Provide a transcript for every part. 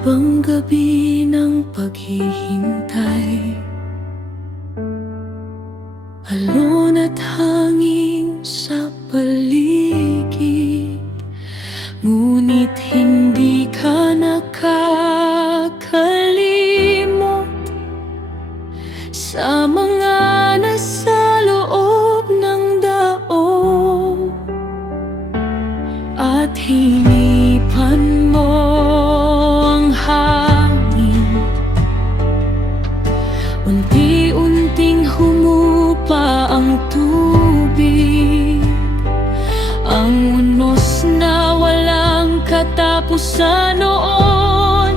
Mahabang gabi ng paghihintay, alon at hangin sa paligid, ngunit hindi ka nakakalimot sa mga nasa loob ng daong, at hinipan mo ang hangin. Unti-unting humupa ang tubig, ang unos na walang katapusan noon,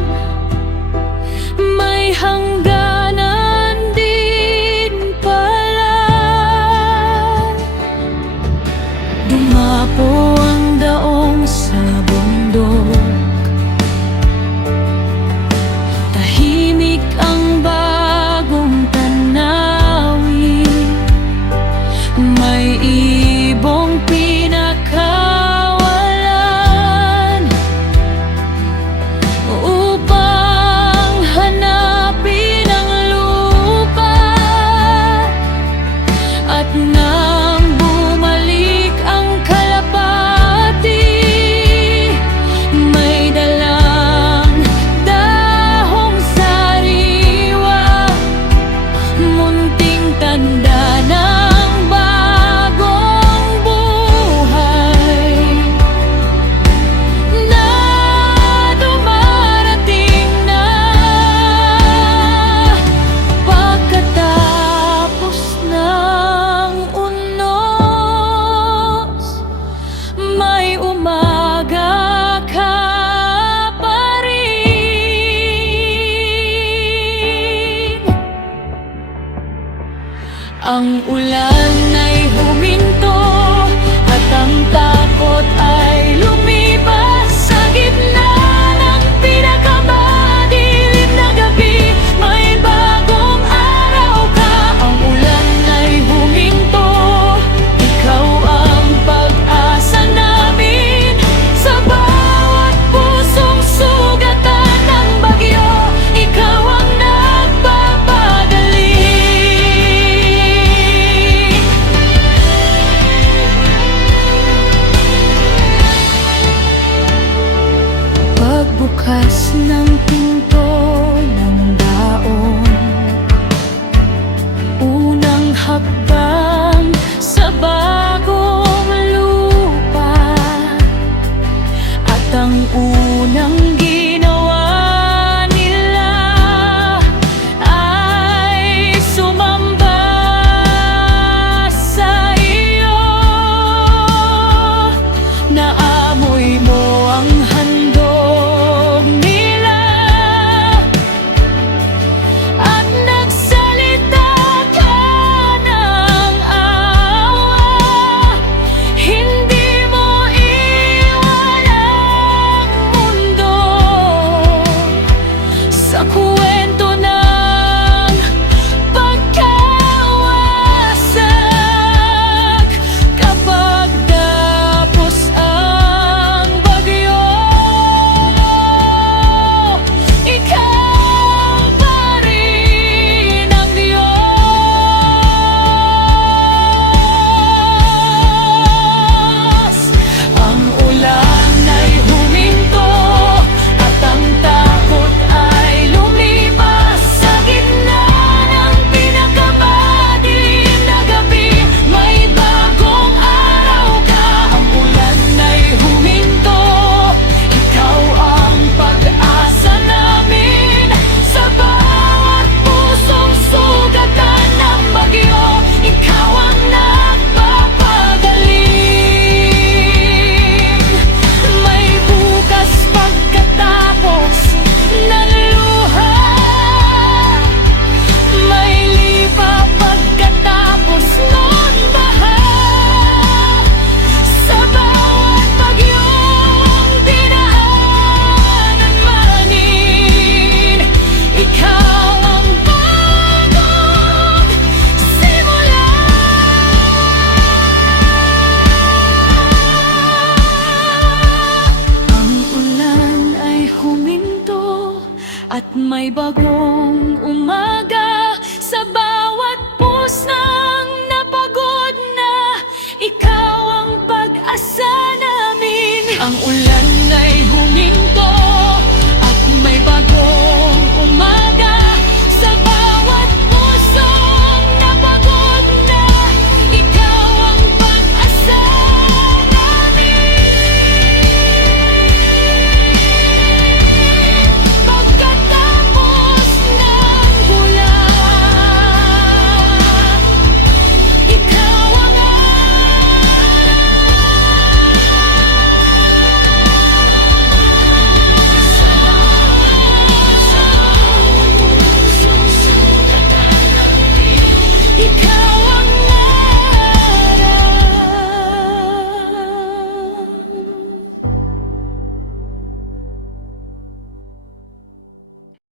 may hangganan din pala. Dumapo ang daong sa bundok, tahimik ang bagong tanawin, may ibong pinakawalan upang hanapin ang lupa. At nang bumalik ang kalapati, may dalang dahong sariwa, munting tanda ng bagong buhay na dumarating na. Pagkatapos ng unos, may umaga ka pa rin. Ang ulan ay huminto at ang takot ay lumipas sa gitna ng pinakamadilim na gabi. May bagong araw ka. Ang ulan ay huminto, ikaw ang pag-asa namin. Sa bawat pusong sugatan ng bagyo, ikaw ang nagpapagaling. Pagbukas ng pinto ng daon, unang hakbang sa bagong lupa, at ang unang ginawa nila ay sumamba sa iyo. Naamoy mo ang handog nila At may bagong umaga sa bawat pusna